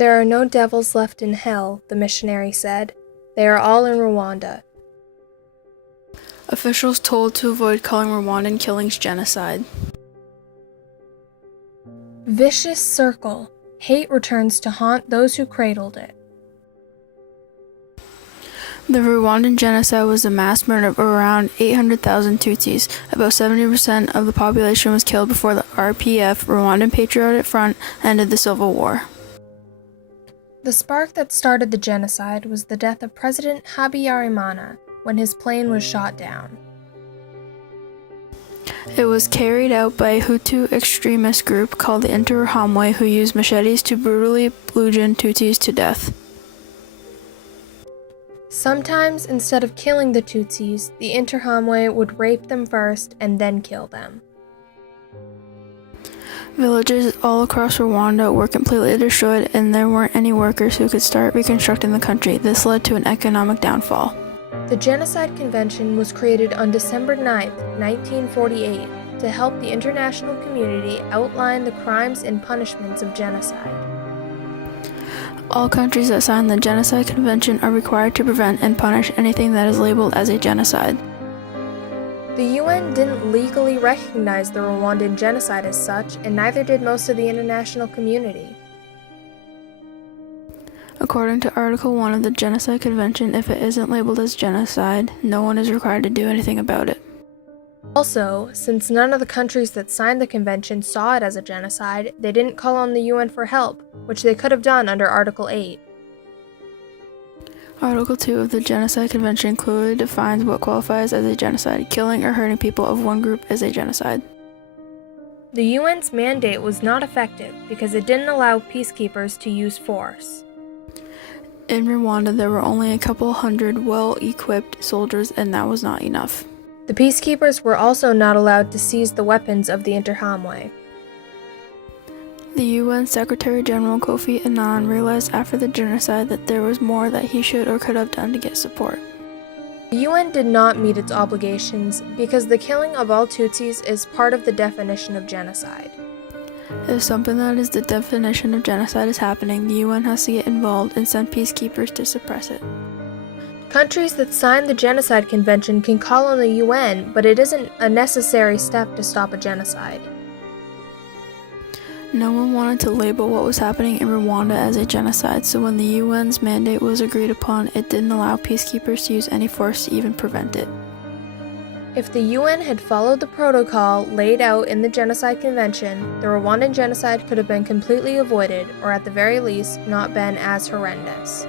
There are no devils left in hell, the missionary said. They are all in Rwanda. Officials told to avoid calling Rwandan killings genocide. Vicious circle. Hate returns to haunt those who cradled it. The Rwandan genocide was a mass murder of around 800,000 Tutsis. About 70% of the population was killed before the RPF, Rwandan Patriotic Front, ended the civil war. The spark that started the genocide was the death of President Habyarimana when his plane was shot down. It was carried out by a Hutu extremist group called the Interahamwe, who used machetes to brutally bludgeon Tutsis to death. Sometimes, instead of killing the Tutsis, the Interahamwe would rape them first and then kill them. Villages all across Rwanda were completely destroyed, and there weren't any workers who could start reconstructing the country. This led to an economic downfall. The Genocide Convention was created on December 9, 1948, to help the international community outline the crimes and punishments of genocide. All countries that signed the Genocide Convention are required to prevent and punish anything that is labeled as a genocide. The UN didn't legally recognize the Rwandan genocide as such, and neither did most of the international community. According to Article 1 of the Genocide Convention, if it isn't labeled as genocide, no one is required to do anything about it. Also, since none of the countries that signed the convention saw it as a genocide, they didn't call on the UN for help, which they could have done under Article 8. Article 2 of the Genocide Convention clearly defines what qualifies as a genocide. Killing or hurting people of one group is a genocide. The UN's mandate was not effective because it didn't allow peacekeepers to use force. In Rwanda, there were only a couple hundred well-equipped soldiers, and that was not enough. The peacekeepers were also not allowed to seize the weapons of the Interahamwe. The UN Secretary-General Kofi Annan realized after the genocide that there was more that he should or could have done to get support. The UN did not meet its obligations because the killing of all Tutsis is part of the definition of genocide. If something that is the definition of genocide is happening, the UN has to get involved and send peacekeepers to suppress it. Countries that signed the Genocide Convention can call on the UN, but it isn't a necessary step to stop a genocide. No one wanted to label what was happening in Rwanda as a genocide, so when the UN's mandate was agreed upon, it didn't allow peacekeepers to use any force to even prevent it. If the UN had followed the protocol laid out in the Genocide Convention, the Rwandan genocide could have been completely avoided, or at the very least, not been as horrendous.